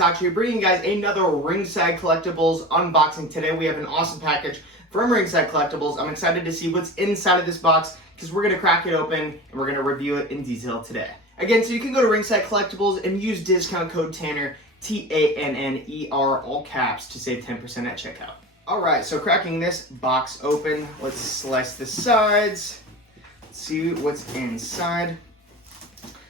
Talk Show, bringing you guys another Ringside Collectibles unboxing. Today we have an awesome package from Ringside Collectibles. I'm excited to see what's inside of this box because we're going to crack it open and we're going to review it in detail today. Again, so you can go to Ringside Collectibles and use discount code Tanner, T-A-N-N-E-R, all caps, to save 10% at checkout. Alright, so cracking this box open, let's slice the sides, see what's inside.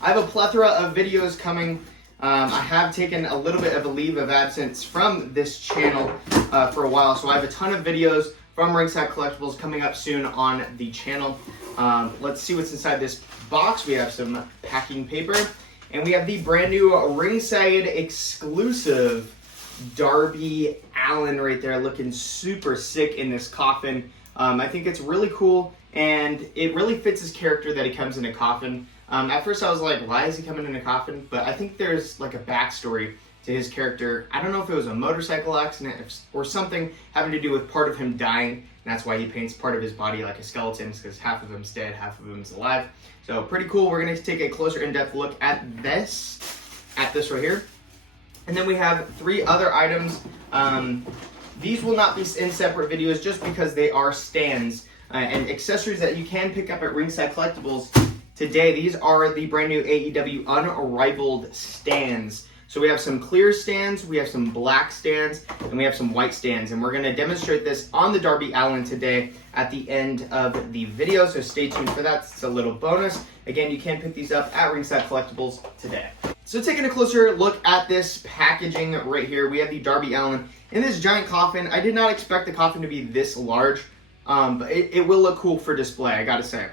I have a plethora of videos coming. I have taken a little bit of a leave of absence from this channel for a while, so I have a ton of videos from Ringside Collectibles coming up soon on the channel. Let's see what's inside this box. We have some packing paper, and we have the brand new Ringside exclusive Darby Allin right there, looking super sick in this coffin. I think it's really cool, and it really fits his character that he comes in a coffin. At first I was like, why is he coming in a coffin? But I think there's like a backstory to his character. I don't know if it was a motorcycle accident or something having to do with part of him dying, and that's why he paints part of his body like a skeleton, because half of him's dead, half of him's alive. So pretty cool. We're going to take a closer in-depth look at this right here. And then we have three other items. These will not be in separate videos just because they are stands and accessories that you can pick up at Ringside Collectibles. Today, these are the brand new AEW Unrivaled stands. So we have some clear stands, we have some black stands, and we have some white stands. And we're going to demonstrate this on the Darby Allin today at the end of the video. So stay tuned for that. It's a little bonus. Again, you can pick these up at Ringside Collectibles today. So taking a closer look at this packaging right here, we have the Darby Allin in this giant coffin. I did not expect the coffin to be this large, but it will look cool for display, I gotta say.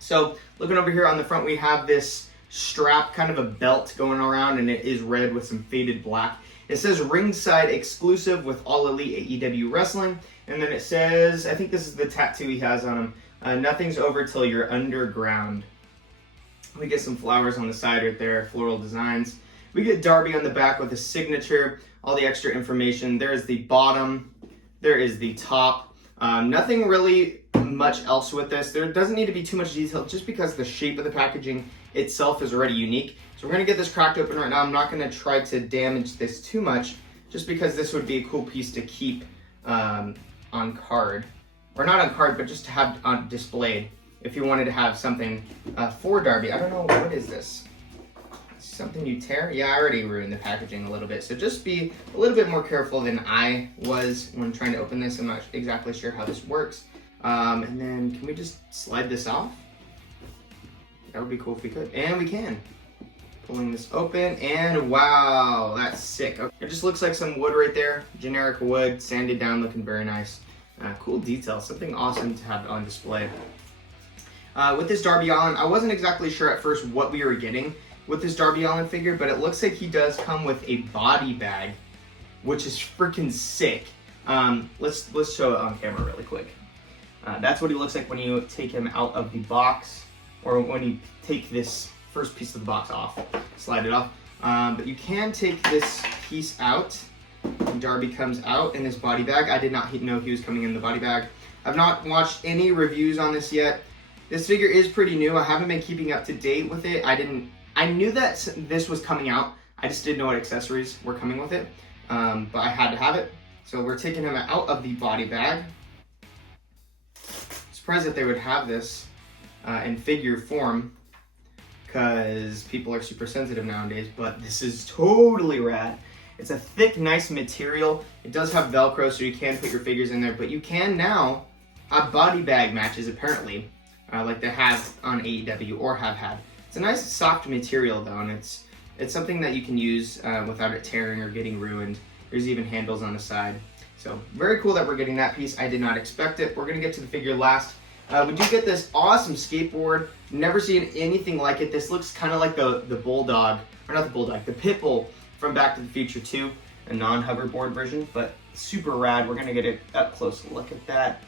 So looking over here on the front, we have this strap, kind of a belt going around, and it is red with some faded black. It says Ringside exclusive with All Elite AEW Wrestling. And then it says, I think this is the tattoo he has on him, nothing's over till you're underground. We get some flowers on the side right there, floral designs. We get Darby on the back with a signature, all the extra information. There's the bottom, there is the top. Nothing really much else with this. There doesn't need to be too much detail just because the shape of the packaging itself is already unique. So we're going to get this cracked open right now. I'm not going to try to damage this too much just because this would be a cool piece to keep on card. Or not on card, but just to have on displayed if you wanted to have something for Darby. I don't know, what is this? Something you tear? Yeah, I already ruined the packaging a little bit. So just be a little bit more careful than I was when trying to open this. I'm not exactly sure how this works. And then can we just slide this off? That would be cool if we could. And we can. Pulling this open, and wow, that's sick. Okay. It just looks like some wood right there. Generic wood, sanded down, looking very nice. Cool detail, something awesome to have on display. With this Darby Allin, I wasn't exactly sure at first what we were getting with this Darby Allin figure, but it looks like he does come with a body bag, which is freaking sick. Let's show it on camera really quick. That's what he looks like when you take him out of the box, or when you take this first piece of the box off, slide it off. But you can take this piece out, and Darby comes out in this body bag. I did not know he was coming in the body bag. I've not watched any reviews on this yet. This figure is pretty new. I haven't been keeping up to date with it. I knew that this was coming out. I just didn't know what accessories were coming with it. But I had to have it. So we're taking him out of the body bag. Surprised that they would have this in figure form, because people are super sensitive nowadays, but this is totally rad. It's a thick, nice material. It does have Velcro, so you can put your figures in there, but you can now have body bag matches, apparently, like they have on AEW or have had. It's a nice soft material though, and it's something that you can use without it tearing or getting ruined. There's even handles on the side. So very cool that we're getting that piece. I did not expect it. We're gonna get to the figure last. We do get this awesome skateboard. Never seen anything like it. This looks kind of like the Bulldog, or not the Bulldog, the Pitbull from Back to the Future 2, a non-hoverboard version, but super rad. We're gonna get an up close look at that.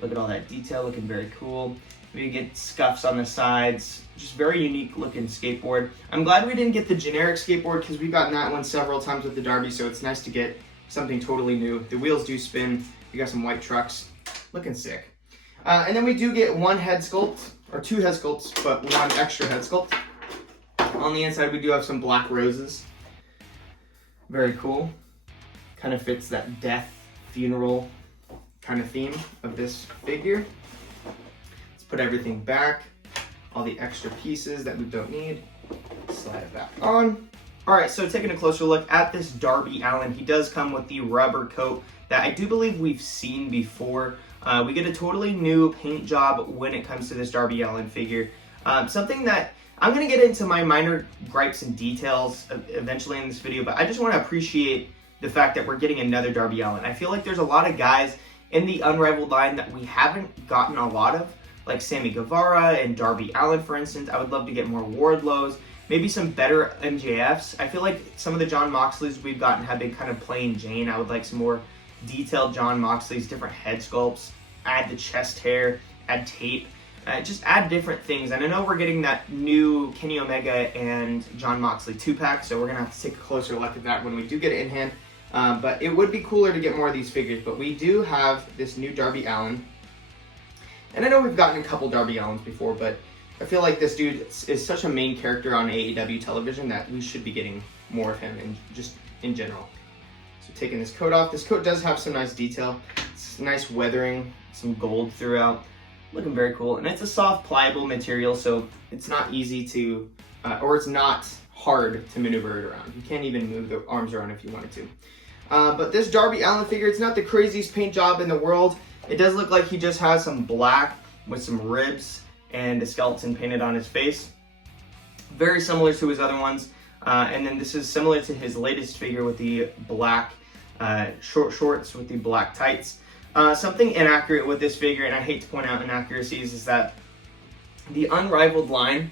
Look at all that detail, looking very cool. We get scuffs on the sides, just very unique looking skateboard. I'm glad we didn't get the generic skateboard because we've gotten that one several times with the Darby, so it's nice to get something totally new. The wheels do spin. We got some white trucks, looking sick. And then we do get one head sculpt, or two head sculpts, but one extra head sculpt. On the inside, we do have some black roses. Very cool. Kind of fits that death, funeral kind of theme of this figure. Let's put everything back. All the extra pieces that we don't need. Slide it back on. All right, so taking a closer look at this Darby Allin, he does come with the rubber coat that I do believe we've seen before. We get a totally new paint job when it comes to this Darby Allin figure. Something that I'm going to get into my minor gripes and details eventually in this video, but I just want to appreciate the fact that we're getting another Darby Allin. I feel like there's a lot of guys in the Unrivaled line that we haven't gotten a lot of, like Sammy Guevara and Darby Allin, for instance. I would love to get more Wardlows. Maybe some better MJFs. I feel like some of the John Moxleys we've gotten have been kind of plain Jane. I would like some more detailed John Moxleys, different head sculpts, add the chest hair, add tape, just add different things. And I know we're getting that new Kenny Omega and John Moxley 2-pack, so we're going to have to take a closer look at that when we do get it in hand. But it would be cooler to get more of these figures. But we do have this new Darby Allin. And I know we've gotten a couple Darby Allins before, but I feel like this dude is such a main character on AEW television that we should be getting more of him and just in general. So taking this coat off. This coat does have some nice detail. It's nice weathering, some gold throughout. Looking very cool. And it's a soft, pliable material, so it's not easy to, or it's not hard to maneuver it around. You can't even move the arms around if you wanted to. But this Darby Allin figure, it's not the craziest paint job in the world. It does look like he just has some black with some ribs and a skeleton painted on his face. Very similar to his other ones. And then this is similar to his latest figure with the black short shorts with the black tights. Something inaccurate with this figure, and I hate to point out inaccuracies, is that the Unrivaled line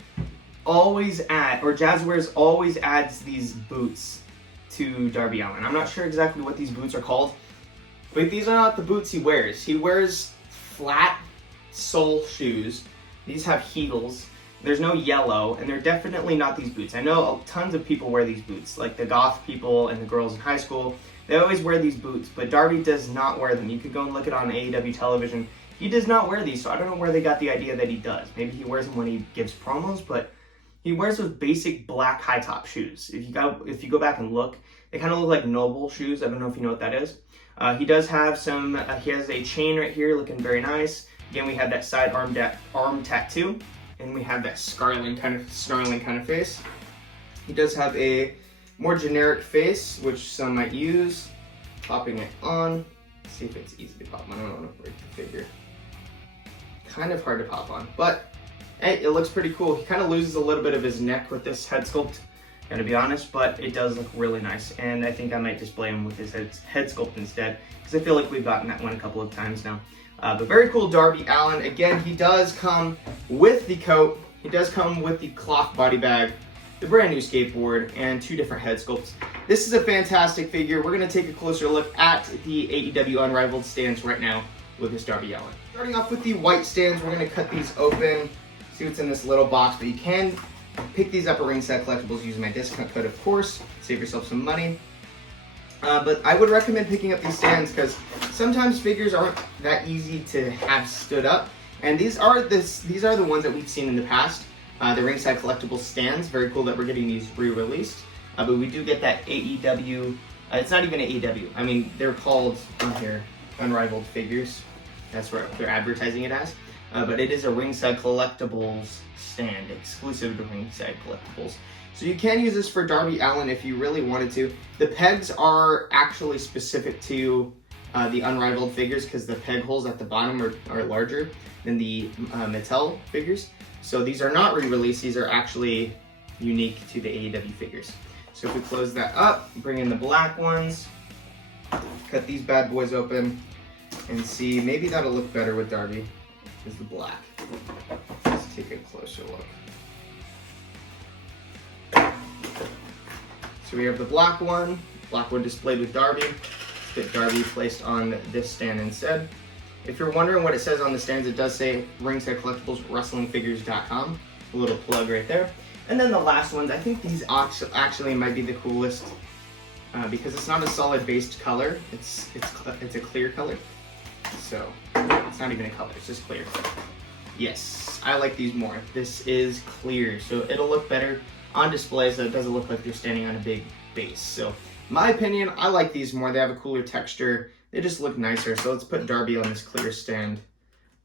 always Jazzwares always adds these boots to Darby Allin. I'm not sure exactly what these boots are called, but these are not the boots he wears. He wears flat sole shoes. These have heels. There's no yellow, and they're definitely not these boots. I know tons of people wear these boots, like the goth people and the girls in high school. They always wear these boots, but Darby does not wear them. You could go and look it on AEW television. He does not wear these, so I don't know where they got the idea that he does. Maybe he wears them when he gives promos, but he wears those basic black high-top shoes. If you go back and look, they kind of look like Noble shoes. I don't know if you know what that is. He does have some, he has a chain right here looking very nice. Again, we have that side arm tattoo, and we have that snarling kind of face. He does have a more generic face, which some might use. Popping it on. Let's see if it's easy to pop on. I don't want to break the figure. Kind of hard to pop on, but hey, it looks pretty cool. He kind of loses a little bit of his neck with this head sculpt, gotta be honest, but it does look really nice. And I think I might display him with his head sculpt instead, because I feel like we've gotten that one a couple of times now. But very cool Darby Allin. Again, he does come with the coat. He does come with the cloth body bag, the brand new skateboard, and 2 different head sculpts. This is a fantastic figure. We're going to take a closer look at the AEW Unrivaled stands right now with this Darby Allin. Starting off with the white stands, we're going to cut these open, see what's in this little box, but you can pick these up at Ringside Collectibles using my discount code, of course. Save yourself some money. But I would recommend picking up these stands because sometimes figures aren't that easy to have stood up. And these are the ones that we've seen in the past. The Ringside Collectibles stands. Very cool that we're getting these re-released. But we do get that AEW. It's not even AEW. I mean, they're called on here Unrivaled figures. That's what they're advertising it as. But it is a Ringside Collectibles stand, exclusive to Ringside Collectibles. So you can use this for Darby Allin if you really wanted to. The pegs are actually specific to the Unrivaled figures because the peg holes at the bottom are larger than the Mattel figures. So these are not re-released, these are actually unique to the AEW figures. So if we close that up, bring in the black ones, cut these bad boys open, and see, maybe that'll look better with Darby, is the black. Let's take a closer look. So we have the black one displayed with Darby. Let's get Darby placed on this stand instead. If you're wondering what it says on the stands, it does say Ringside Collectibles WrestlingFigures.com. A little plug right there. And then the last ones, I think these actually might be the coolest because it's not a solid based color. It's a clear color. So it's not even a color, it's just clear. Yes, I like these more. This is clear, so it'll look better on display, so it doesn't look like you're standing on a big base. So My opinion, I like these more. They have a cooler texture. They just look nicer. So let's put Darby on this clear stand.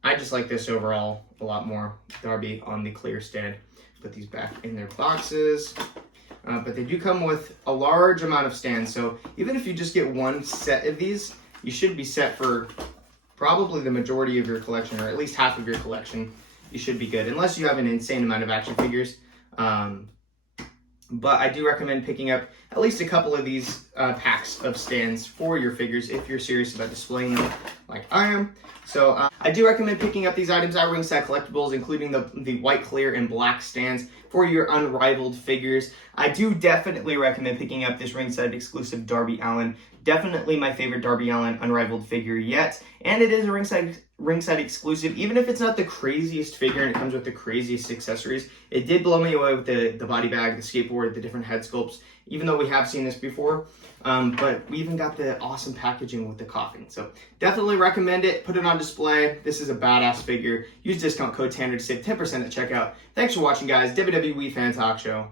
I just like this overall a lot more. Darby on the clear stand. Put these back in their boxes. But they do come with a large amount of stands. So even if you just get one set of these, you should be set for probably the majority of your collection, or at least half of your collection. You should be good, unless you have an insane amount of action figures. But I do recommend picking up at least a couple of these packs of stands for your figures if you're serious about displaying them like I am. So I do recommend picking up these items at Ringside Collectibles, including the white, clear, and black stands for your unrivaled figures. I do definitely recommend picking up this Ringside exclusive Darby Allin. Definitely my favorite Darby Allin unrivaled figure yet. And it is a Ringside exclusive. Even if it's not the craziest figure and it comes with the craziest accessories, it did blow me away with the body bag, the skateboard, the different head sculpts, even though we have seen this before. But we even got the awesome packaging with the Coffin. So definitely recommend it. Put it on display. This is a badass figure. Use discount code Tanner to save 10% at checkout. Thanks for watching, guys. WWE Fan Talk Show.